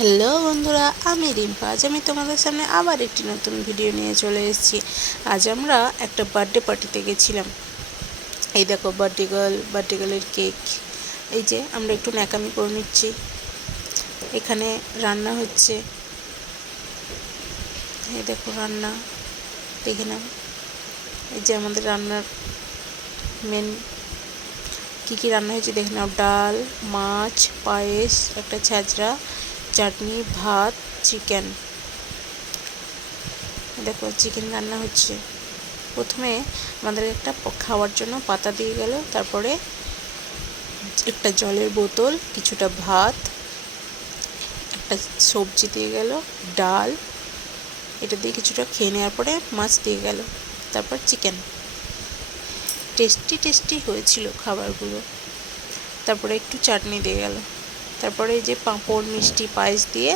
Hello বন্ধুরা, আমি রিম্পা। আজ আমি তোমাদের সামনে আবার একটি নতুন ভিডিও নিয়ে চলে এসেছি। আজ আমরা একটা বার্থডে পার্টিতে গেছিলাম। এই দেখো বার্থডে গার্লের কেক। এই যে আমরা একটু ন্যাকামি করে নিচ্ছি। এখানে রান্না হচ্ছে, এই দেখো রান্না, দেখে নাও। এই যে আমাদের রান্নার মেন কী রান্না হয়েছে দেখে নাও। ডাল, মাছ, পায়েস, একটা ছ্যাঁচড়া, চাটনি, ভাত, চিকেন। দেখো চিকেন রান্না হচ্ছে। প্রথমে আমাদের একটা খাওয়ার জন্য পাতা দিয়ে গেল, তারপরে একটা জলের বোতল, কিছুটা ভাত, একটা সবজি দিয়ে গেল, ডাল, এটা দিয়ে কিছুটা খেয়ে নেওয়ার পরে মাছ দিয়ে গেল, তারপর চিকেন। টেস্টি হয়েছিল খাবারগুলো। তারপরে একটু চাটনি দিয়ে গেল, তারপরে এই যে পাঁপড়, মিষ্টি, পায়েস দিয়ে